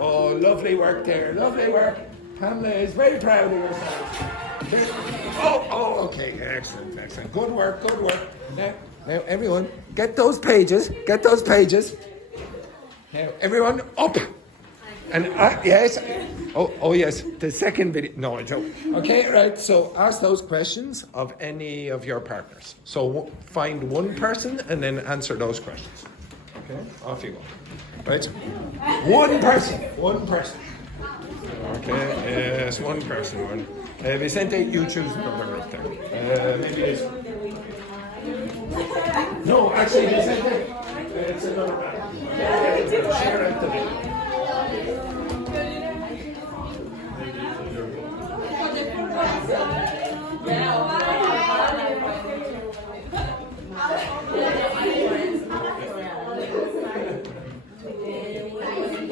Oh, lovely work there. Lovely work. Pamela is very proud of herself. Oh, okay. Excellent. Good work. Now, everyone, get those pages. Now, everyone, up. And yes. Oh, yes. The second video. No, I don't. Okay, right. So ask those questions of any of your partners. So find one person and then answer those questions. Okay, off you go. Right. One person. Okay. Yes, one person. Vicente, you choose another group there. Maybe this. No, actually, Vicente, it's another man. Share it to me.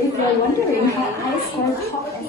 If you're wondering how ice are hot and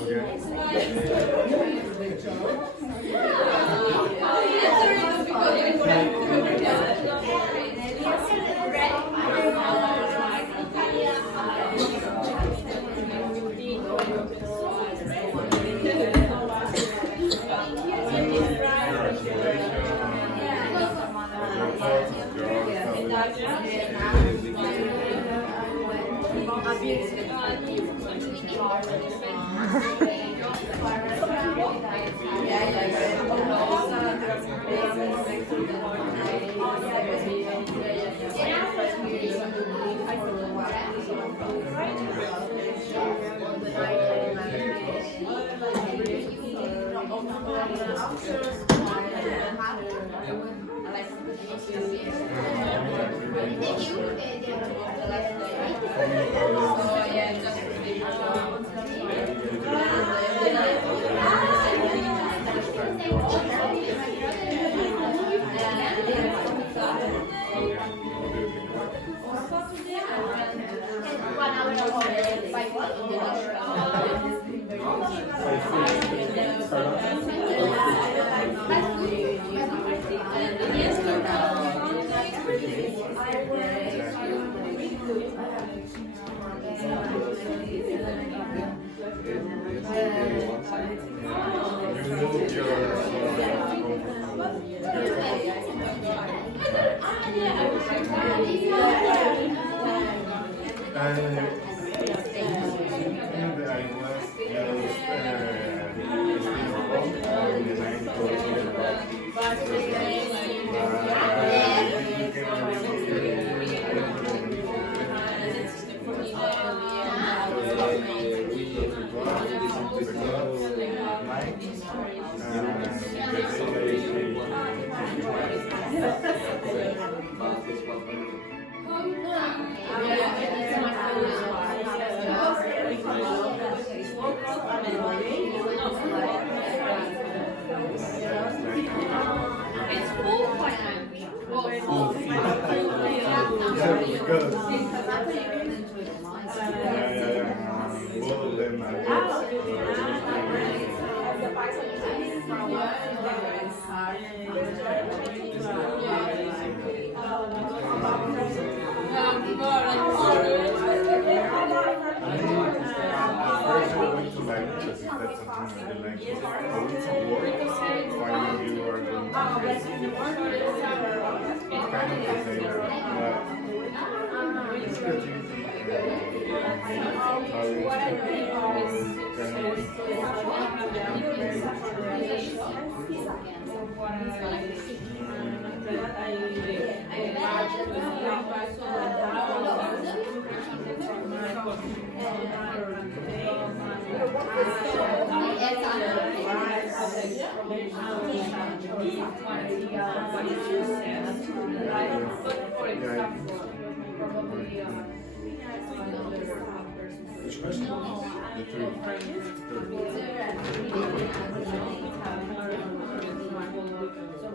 Which question? The three.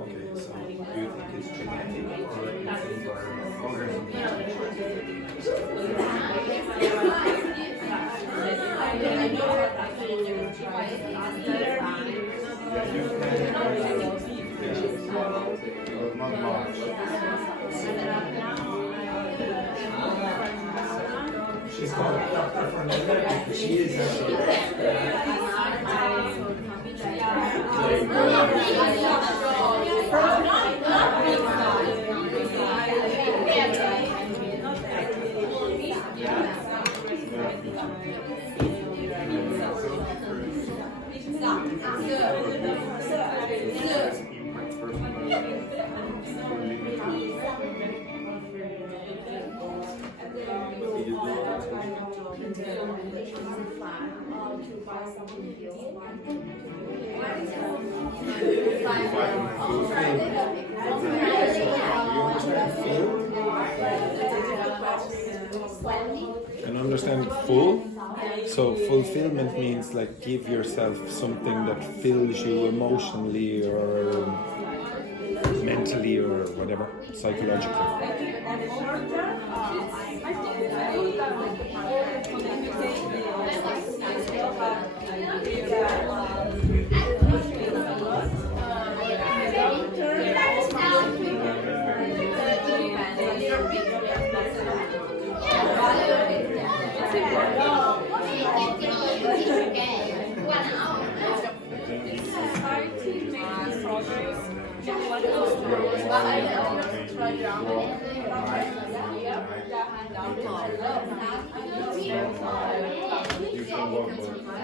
Okay, so do you think it's genetic or it's not much. She's called Dr. Fernanda. She is actually. And understand full. So fulfillment means like give yourself something that fills you emotionally or mentally or whatever, psychologically. You can walk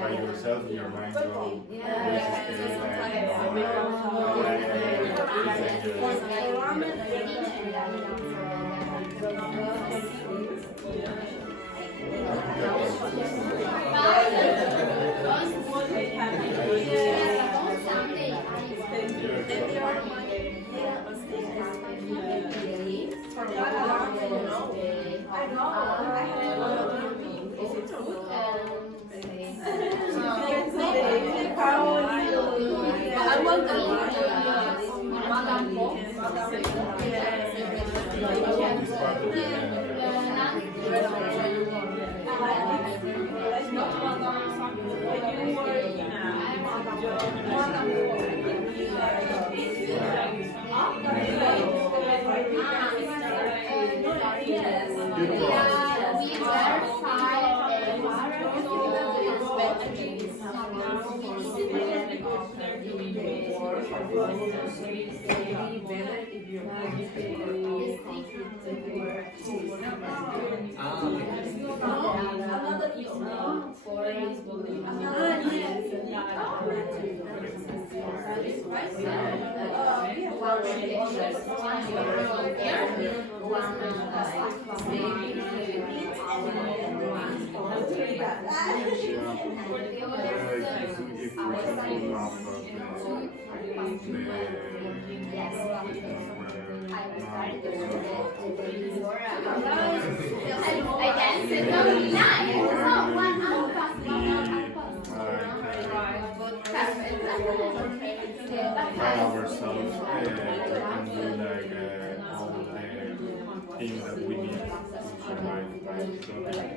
by yourself in your mind. Ourselves and do like all the things that we need to survive.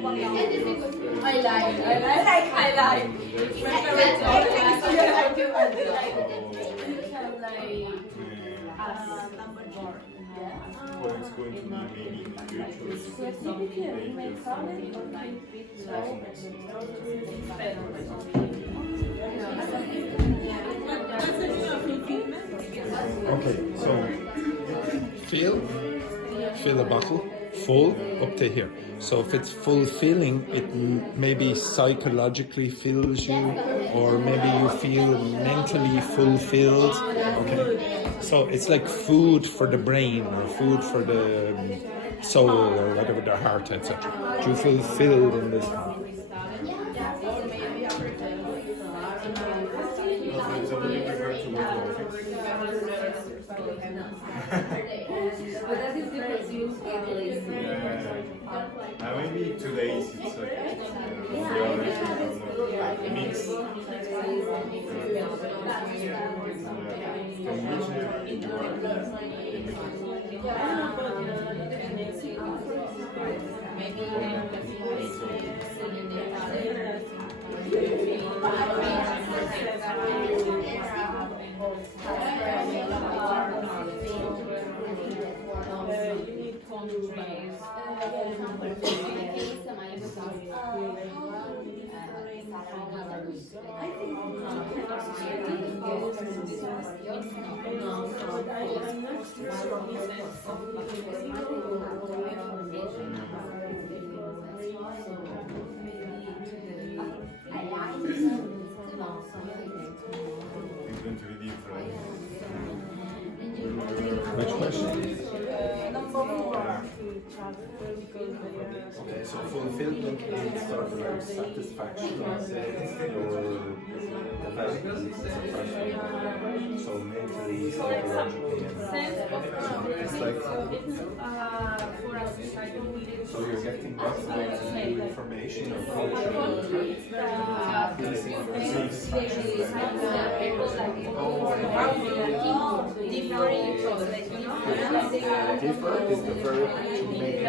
What it's going to be maybe in the future is maybe Okay, so fill a bottle full up to here. So if it's fulfilling, it maybe psychologically fills you, or maybe you feel mentally fulfilled. Okay, so it's like food for the brain, or food for the soul, or whatever, the heart, etc. Do you feel filled in this? Maybe 2 days it's okay. The other mix. From which it's going to be different. Which question? Okay, so fulfillment is sort of like satisfaction, or development, so mentally, psychologically, it's like, so you're getting back to new information or culture, different is the verb to make it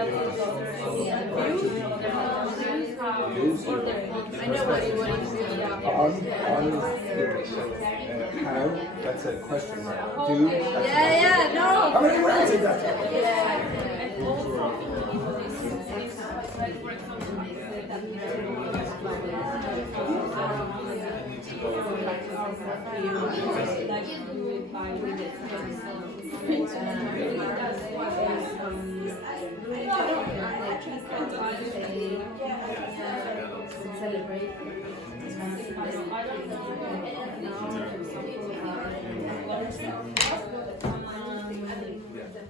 how? That's a question mark. Do? Yeah, no. How many words is that?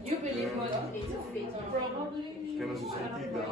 You believe what? Probably. Che non si sentiva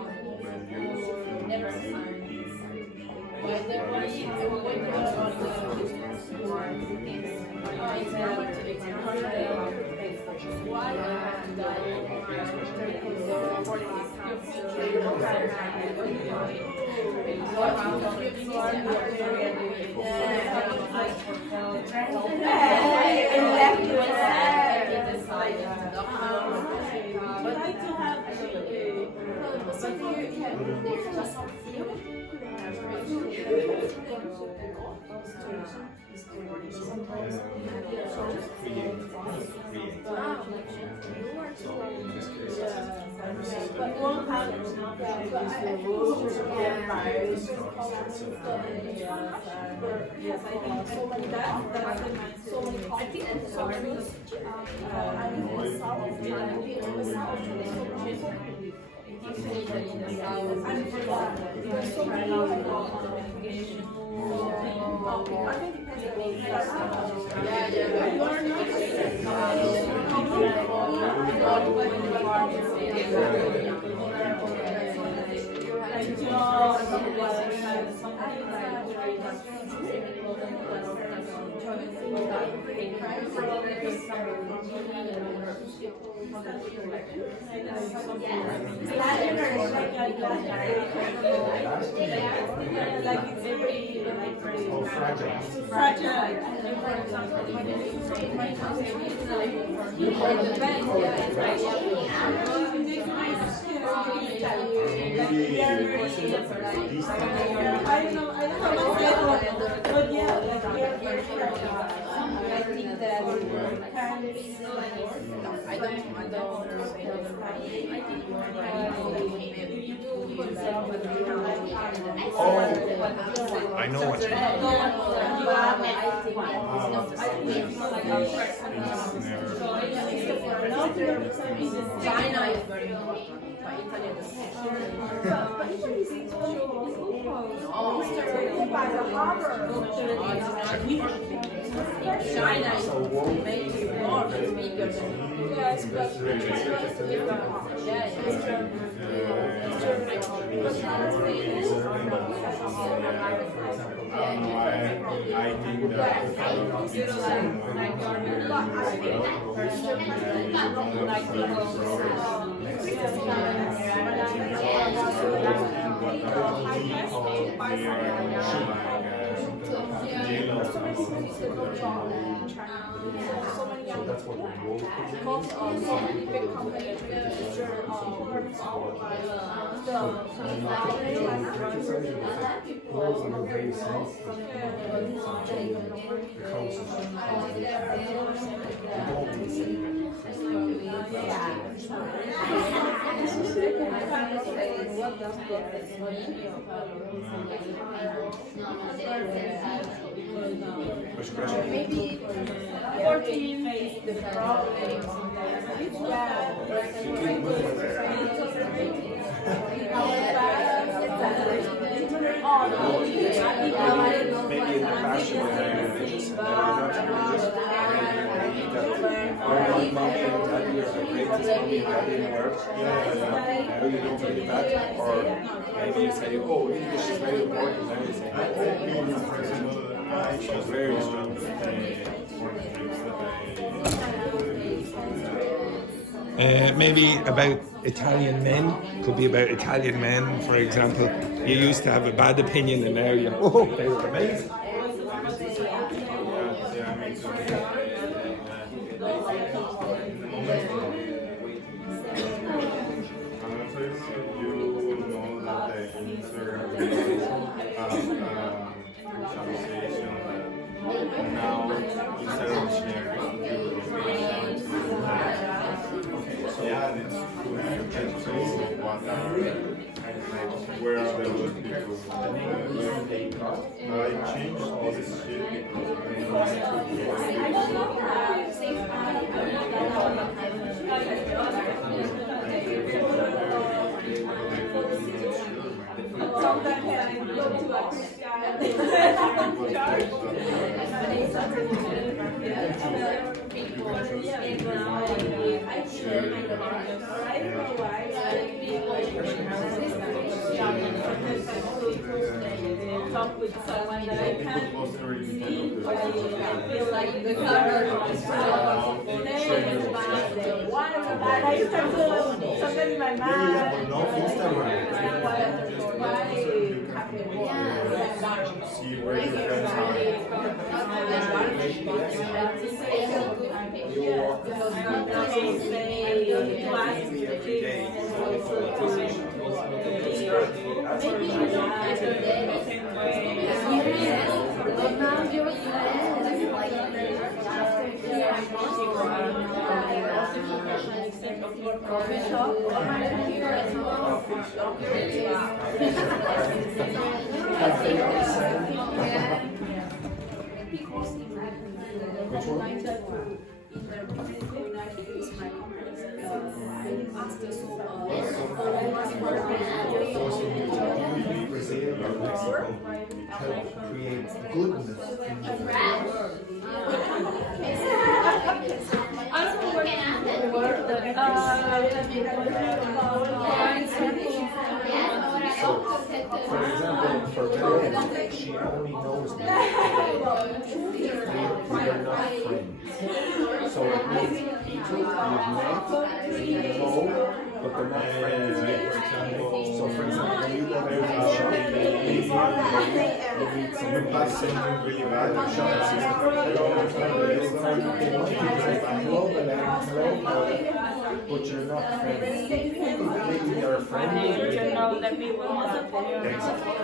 Fragile. I know what you mean. China is very important. Italy is China is maybe more bigger than I think maybe 14 is the problem. Maybe in the fashion religious and not religious, maybe mommy and daddy are the greatest mommy and daddy in the world. Now you don't believe that, or maybe you say, oh, English is very important. Now you say, oh, it's very strong. Maybe about Italian men, could be about Italian men, for example. You used to have a bad opinion and now you, oh, they were amazing. Where are the other people? I changed all this shit because Talk with someone that I can't see, or I feel like the I used to have to something in my mind. see where your friends are. Help create goodness in the For example, for Pamela, she only knows me. We are not friends. So it means people you've met, you know, but they're not friends yet. For example, So for example, when you go out and shop, maybe you meet something really bad and shop and she's like, hello, but you're not friends. Maybe you're a friend. You know the people that they Exactly.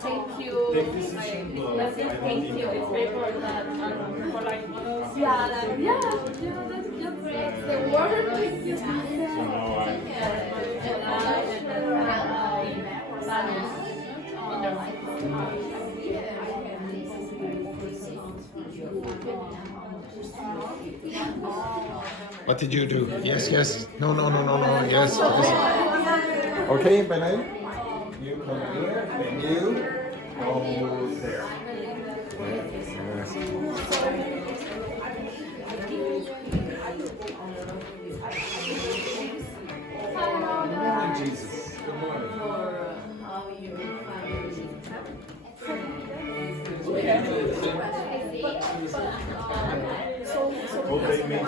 Thank you. Thank you. It's very important for like Yeah, that's the word. What did you do? Yes, yes. No. Yes. Okay, Benay. You come here and you go there. Good morning, Jesus. Good morning. Hope they make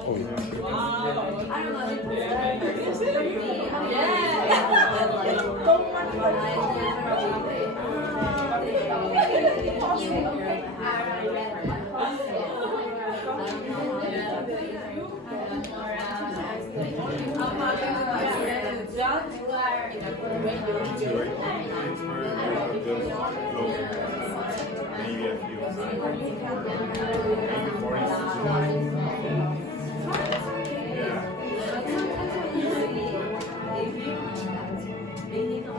Oh, yeah. Maybe a few maybe 40.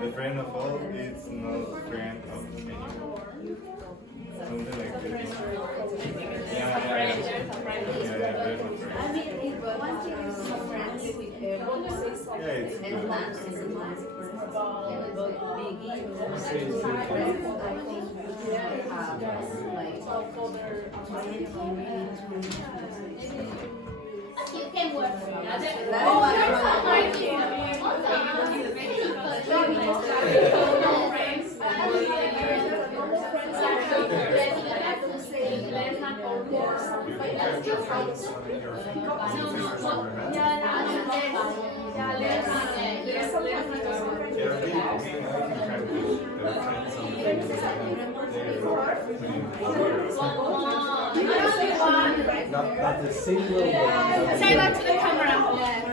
The friend of all is not a friend of anyone. Something like this. Yeah, there's a friend. Yeah, it's good. You can work. Not a single one. Say that to the camera.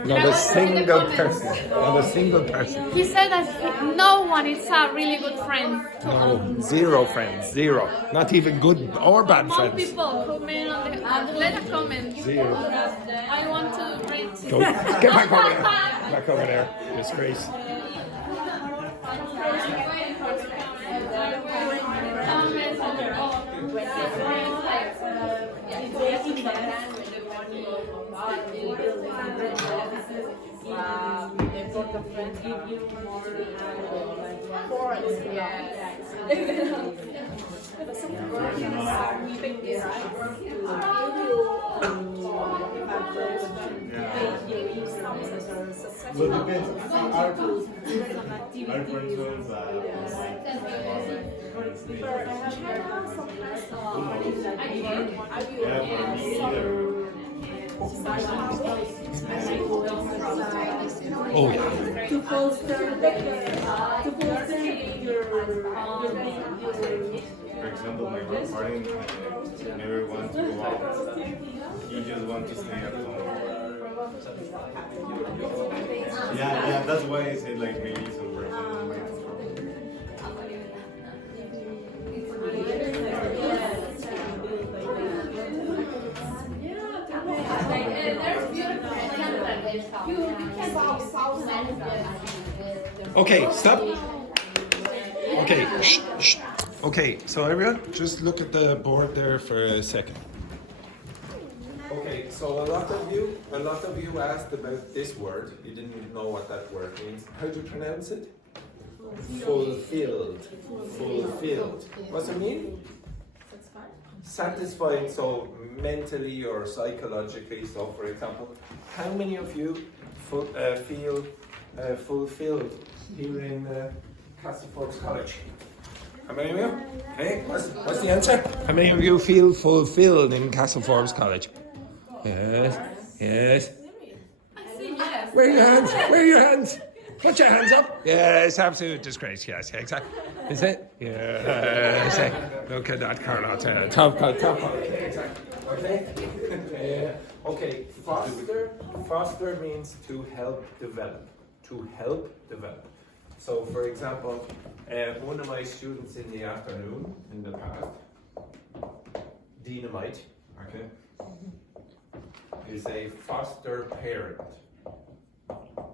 Not a single person. Not a single person. He said that no one is a really good friend. No, zero friends. Zero. Not even good or bad More friends. people comment on the let a comment. Zero. I want to read. Go. Get back over there. Back over there. Disgrace. Well, depends. Our friends Oh yeah. To foster your for example, my partner never wants to go out. He just wants to stay at home. Yeah, that's why I said like maybe some person might. Okay, stop. Okay, shh, shh. Okay, so everyone, just look at the board there for a second. Okay, so a lot of you asked about this word. You didn't know what that word means. How do you pronounce it? Fulfilled. Fulfilled. What's it mean? Satisfying, so mentally or psychologically. So, for example, how many of you feel fulfilled here in Castlefords College? How many of you? Hey, what's the answer? How many of you feel fulfilled in Castlefords College? Yes, yes. Where are your hands? Where are your hands? Put your hands up. Yes, absolute disgrace. Yes, exactly. Is it? Yes. Look at that, Carlotta. Top. Okay, exactly. Okay. Okay. Foster means to help develop. To help develop. So, for example, one of my students in the afternoon, in the past, Dynamite, okay, is a foster parent.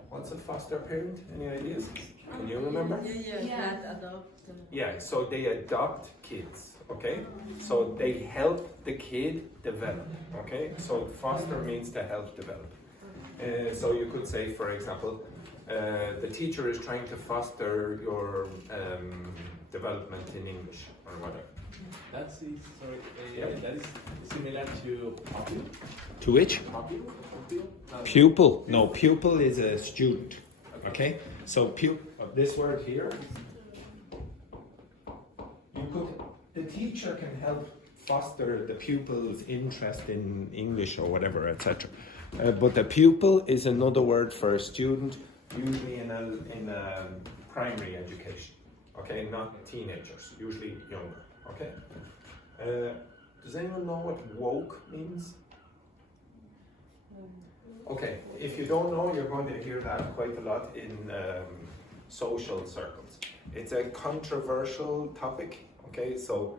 What's a foster parent? Any ideas? Can you remember? Yeah. Adopt. Yeah, so they adopt kids, okay? So they help the kid develop, okay? So foster means to help develop. So you could say, for example, the teacher is trying to foster your development in English or whatever. That is that is similar to pupil. To which? Pupil? Pupil. No, pupil is a student, okay? So this word here, the teacher can help foster the pupil's interest in English or whatever, etc. But the pupil is another word for a student, usually in primary education, okay, not teenagers, usually younger, okay. Does anyone know what woke means? Okay, if you don't know, you're going to hear that quite a lot in social circles. It's a controversial topic. Okay, so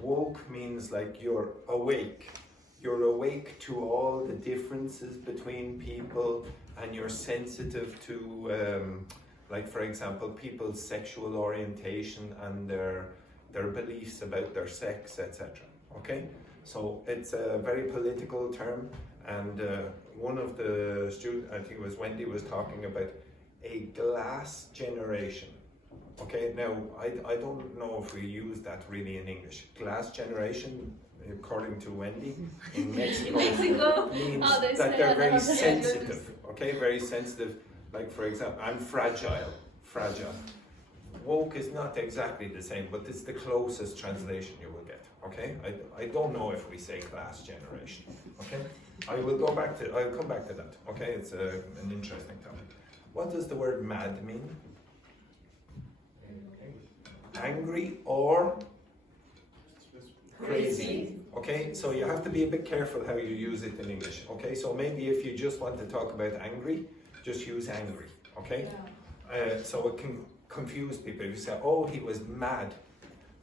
woke means like you're awake. You're awake to all the differences between people, and you're sensitive to, like for example, people's sexual orientation and their beliefs about their sex, etc. Okay, so it's a very political term, and one of the students, I think it was Wendy, was talking about a glass generation. Okay, now I don't know if we use that really in English. Glass generation, according to Wendy, in Mexico, means that they're very sensitive. Okay, very sensitive. Like for example, I'm fragile. Woke is not exactly the same, but it's the closest translation you will get. Okay, I don't know if we say glass generation. Okay, I'll come back to that. Okay, it's an interesting topic. What does the word mad mean? Angry or crazy. Okay, so you have to be a bit careful how you use it in English. Okay, so maybe if you just want to talk about angry, just use angry. Okay, so it can confuse people. If you say, oh, he was mad,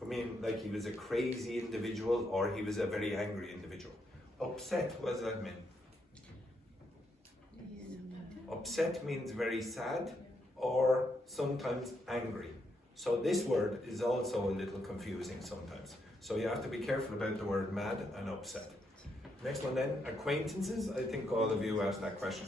I mean, like he was a crazy individual or he was a very angry individual. Upset, what does that mean? Upset means very sad or sometimes angry. So this word is also a little confusing sometimes. So you have to be careful about the word mad and upset. Next one then, acquaintances. I think all of you asked that question.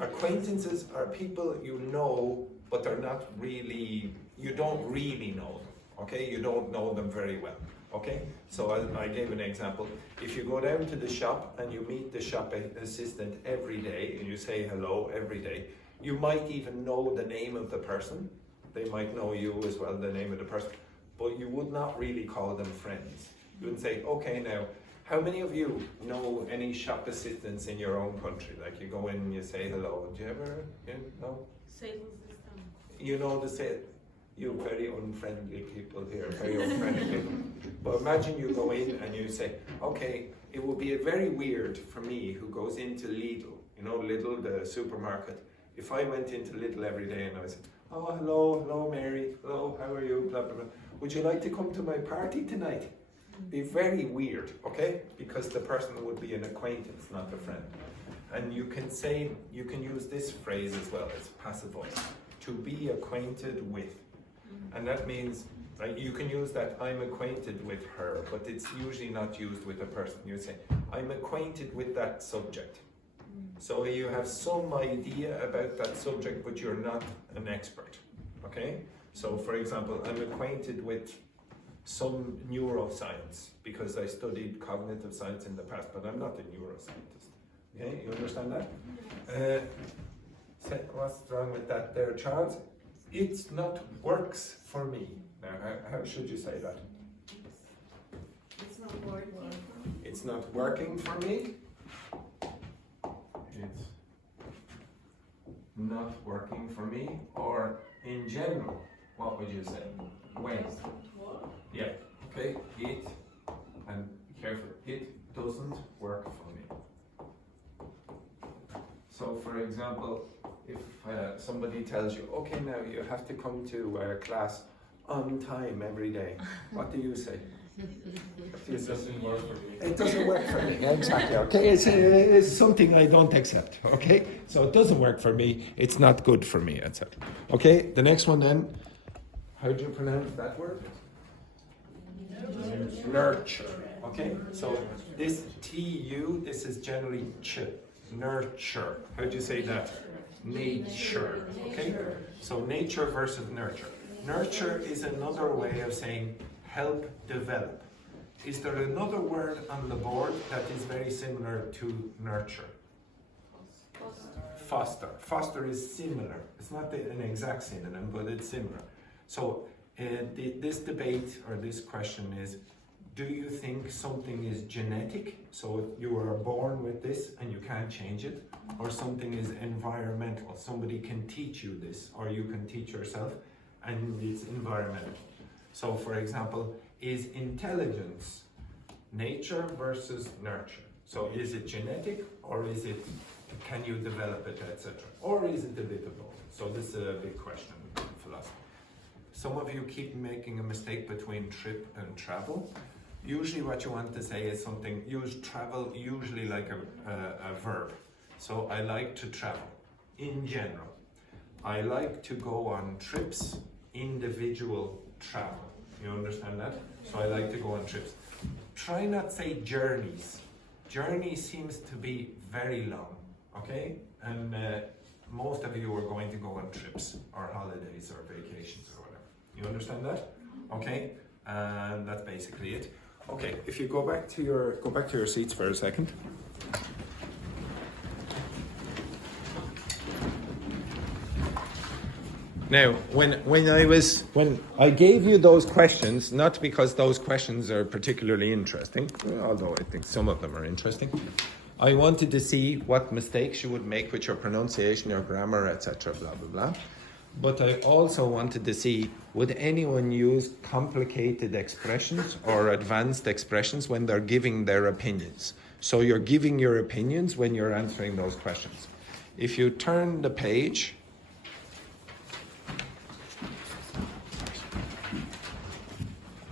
Acquaintances are people you know, but they're not really, you don't really know them. Okay, you don't know them very well. Okay, so I gave an example. If you go down to the shop and you meet the shop assistant every day and you say hello every day, you might even know the name of the person. They might know you as well, the name of the person, but you would not really call them friends. You would say, okay, now, how many of you know any shop assistants in your own country? Like you go in and you say hello. Do you ever, know? You know the say. You very unfriendly people here, very unfriendly people. But imagine you go in and you say, okay, it would be very weird for me who goes into Lidl, you know, Lidl, the supermarket. If I went into Lidl every day and I said, oh, hello, Mary, hello, how are you, blah, blah, blah. Would you like to come to my party tonight? Be very weird, okay? Because the person would be an acquaintance, not a friend. And you can use this phrase as well, as passive voice, to be acquainted with. And that means, right, you can use that, I'm acquainted with her, but it's usually not used with a person. You say, I'm acquainted with that subject. So you have some idea about that subject, but you're not an expert, okay? So for example, I'm acquainted with some neuroscience because I studied cognitive science in the past, but I'm not a neuroscientist, okay? You understand that? What's wrong with that there, Charles? It's not works for me. Now, how should you say that? It's not working. It's not working for me. It's not working for me, or in general, what would you say? When? Yeah, okay, it, and be careful, it doesn't work for me. So for example, if somebody tells you, okay, now you have to come to class on time every day, what do you say? It doesn't work for me. It doesn't work for me. Exactly. Okay, it's something I don't accept. Okay, so it doesn't work for me. It's not good for me, etc. Okay, the next one then. How do you pronounce that word? Nurture. Okay, so this TU, this is generally ch. Nurture. How do you say that? Nature. Okay, so nature versus nurture. Nurture is another way of saying help develop. Is there another word on the board that is very similar to nurture? Foster. Foster is similar. It's not an exact synonym, but it's similar. So this debate or this question is, do you think something is genetic, so you are born with this and you can't change it, or something is environmental, somebody can teach you this, or you can teach yourself, and it's environmental? So for example, is intelligence nature versus nurture? So is it genetic, or is it, can you develop it, etc.? Or is it a bit of both? So this is a big question in philosophy. Some of you keep making a mistake between trip and travel. Usually what you want to say is something, use travel usually like a verb. So I like to travel in general. I like to go on trips, individual travel. You understand that? So I like to go on trips. Try not say journeys. Journey seems to be very long, okay? And most of you are going to go on trips or holidays or vacations or whatever. You understand that? Okay? And that's basically it. Okay, if you go back to your seats for a second. Now, when I gave you those questions, not because those questions are particularly interesting, although I think some of them are interesting, I wanted to see what mistakes you would make with your pronunciation, your grammar, etc., blah, blah, blah. But I also wanted to see, would anyone use complicated expressions or advanced expressions when they're giving their opinions? So you're giving your opinions when you're answering those questions. If you turn the page,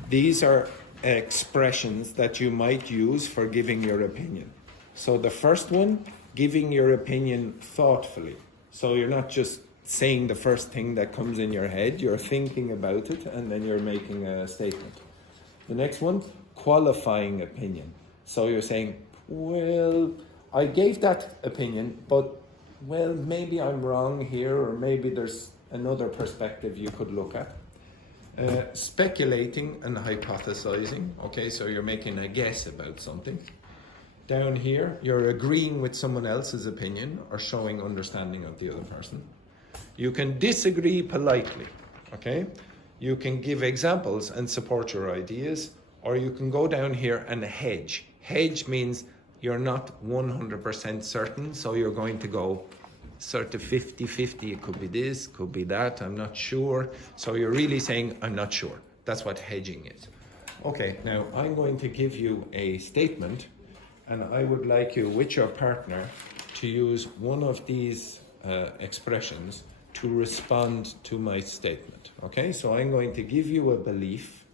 these are expressions that you might use for giving your opinion. So the first one, giving your opinion thoughtfully. So you're not just saying the first thing that comes in your head, you're thinking about it and then you're making a statement. The next one, qualifying opinion. So you're saying, well, I gave that opinion, but well, maybe I'm wrong here, or maybe there's another perspective you could look at. Speculating and hypothesizing. Okay, so you're making a guess about something. Down here, you're agreeing with someone else's opinion or showing understanding of the other person. You can disagree politely, okay? You can give examples and support your ideas, or you can go down here and hedge. Hedge means you're not 100% certain, so you're going to go sort of 50-50. It could be this, could be that, I'm not sure. So you're really saying, I'm not sure. That's what hedging is. Okay, now I'm going to give you a statement, and I would like you, with your partner, to use one of these expressions to respond to my statement. Okay, so I'm going to give you a belief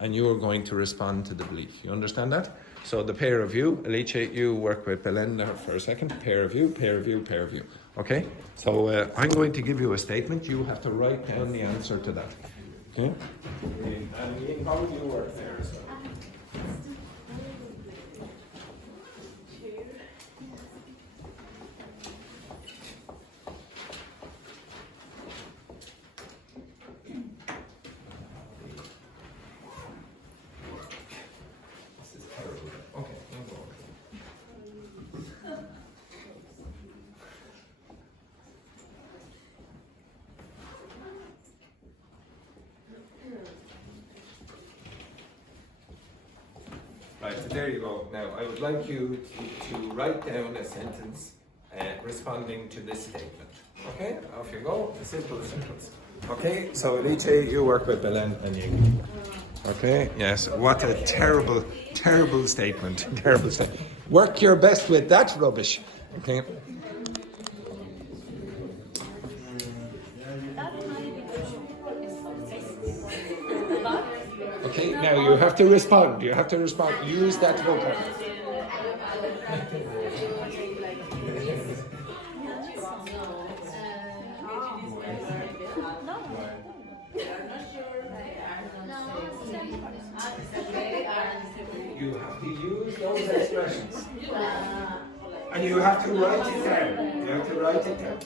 and you're going to respond to the belief. You understand that? So the pair of you, Alice, you work with Belinda for a second. Pair of you, pair of you, pair of you. Okay, so I'm going to give you a statement. You have to write down the answer to that. Okay? And how do you work there as well? Right, so there you go. Now, I would like you to write down a sentence responding to this statement. Okay, off you go. A simple sentence. Okay, so Alice, you work with Belen and you. Okay, yes, what a terrible, terrible statement. Terrible statement. Work your best with that rubbish. Okay. Okay, now you have to respond. You have to respond. Use that vocab. You have to use those expressions. And you have to write it down. You have to write it down.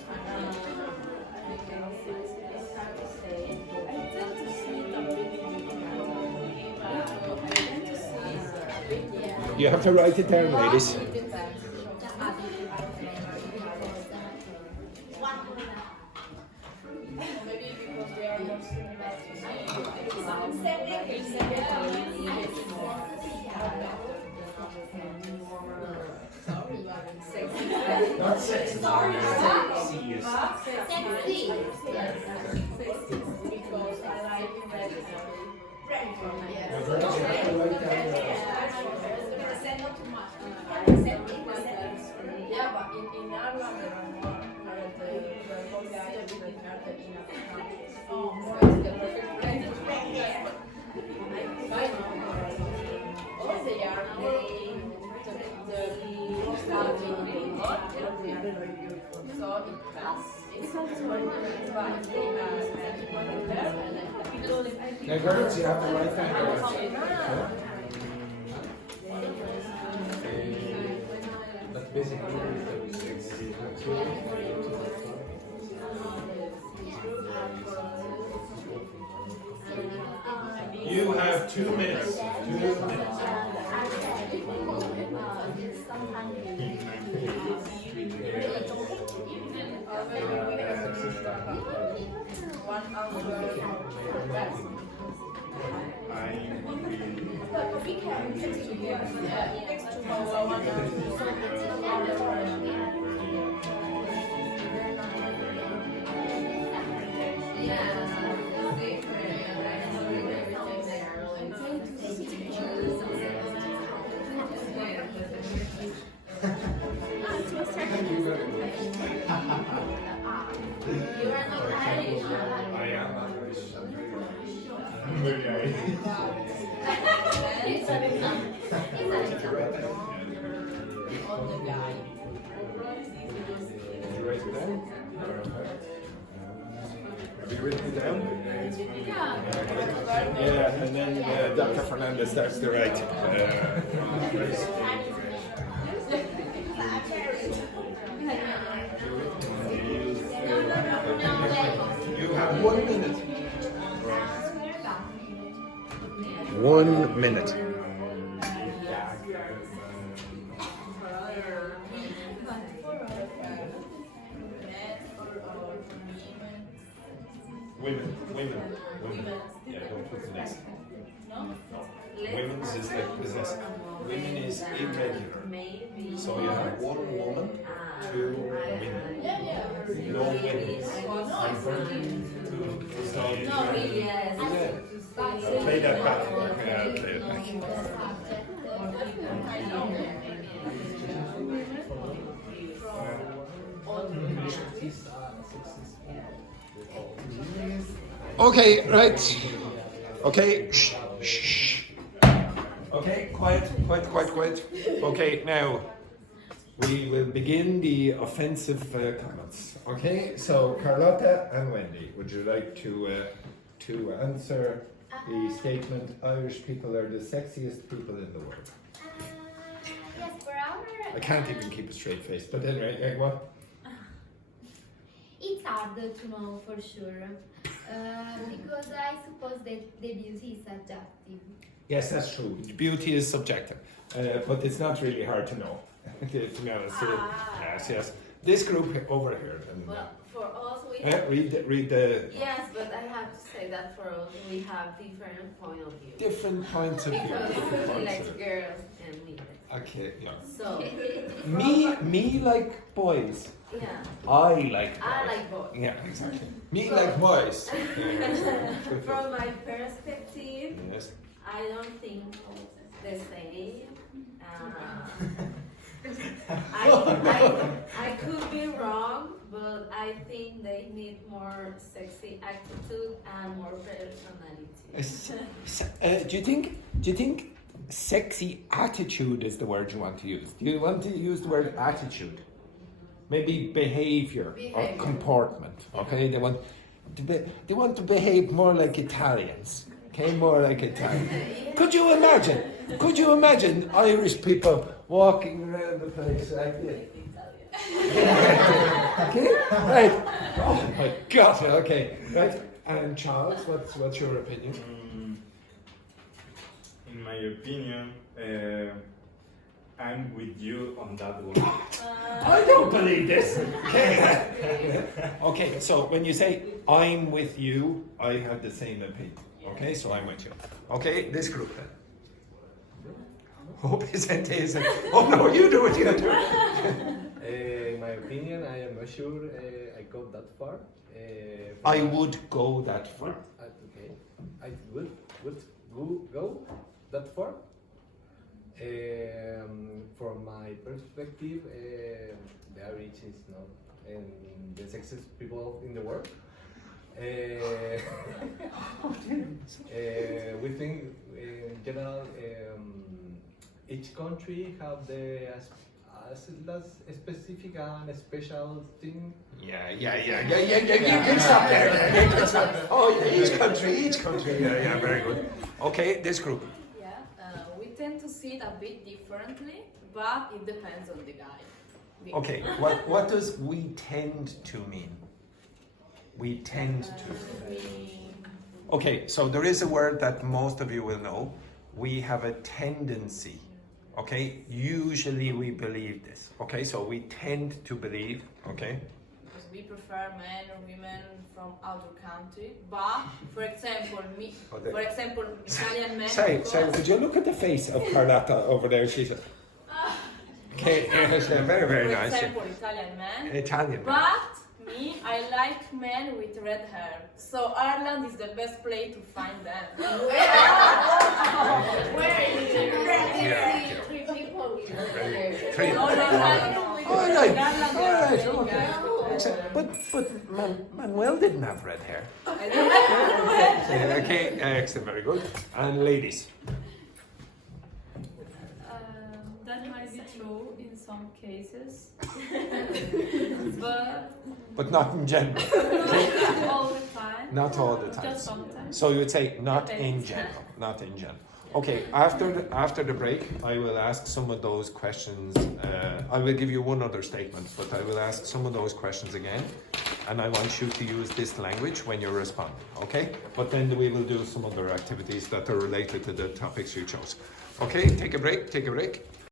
You have to write it down, ladies. Not sexy. Sexy. Because I like yeah, but in Ireland there are more Now, girls, you have to write that. That's basically You have 2 minutes. 2 minutes. Have you written it down? Yeah, and then Dr. Fernandez starts to write. You have 1 minute. 1 minute. Women. Yeah, don't put the next. No. Women's is like business. Women is irregular. So you have 1 woman, 2 women. No women. No, really, yes. Play that back. Play it back. Okay, right. Okay, shh. Okay, quiet. Okay, now we will begin the offensive comments. Okay, so Carlotta and Wendy, would you like to answer the statement Irish people are the sexiest people in the world? Yes, for our... I can't even keep a straight face, but anyway, what? It's hard to know for sure, because I suppose that the beauty is subjective. Yes, that's true. Beauty is subjective, but it's not really hard to know. To be honest. Yes. This group over here. And, Well, for us, we have... read the Yes, but I have to say that for us, we have different point of view. different points of view. Because different he points likes of view. girls and me. Okay, yeah. So, Me like boys. yeah. I like boys. I like boys. Yeah, exactly. Me like boys. From my perspective, Yes. I don't think the same. I could be wrong, but I think they need more sexy attitude and more personality. Do you think sexy attitude is the word you want to use? Do you want to use the word attitude? Maybe behavior or comportment. Okay, they want to behave more like Italians. Okay, more like Italians. Could you imagine Irish people walking around the place like this? Okay, right. Oh my God. Okay, right. And Charles, what's your opinion? In my opinion, I'm with you on that one. I don't believe this. Okay, so when you say I'm with you, I have the same opinion. Okay, so I'm with you. Okay, this group then. Oh, oh no, you do it, you do it. In my opinion, I am not sure I go that far. I would go that far. Okay, I would go that far. From my perspective, the average is not the sexiest people in the world. We think in general each country have the specific and special thing. Yeah. You can stop there. You can stop. Oh, yeah, each country. Yeah, very good. Okay, this group. Yeah, we tend to see it a bit differently, but it depends on the guy. Okay, what does we tend to mean? We tend to. Okay, so there is a word that most of you will know. We have a tendency. Okay, usually we believe this. Okay, so we tend to believe. Okay. Because we prefer men or women from other country, but for example, Italian men. Sorry, would you look at the face of Carlotta over there? She's okay, very, very For nice. example, Italian men. Italian. But me, I like men with red hair. So Ireland is the best place to find them. Where is it? Three people with Three. No. All right. Ireland, All right. there are many guys with red hair. But Manuel didn't have red hair. I don't like red hair. Okay, excellent, very good. And ladies. That might be true in some cases, But not in general. not all the time. Not all the time. Just sometimes. So you would say not in Depends. general. Not in general. Okay, after the break, I will ask some of those questions. I will give you one other statement, but I will ask some of those questions again. And I want you to use this language when you respond, okay? But then we will do some other activities that are related to the topics you chose. Okay, take a break.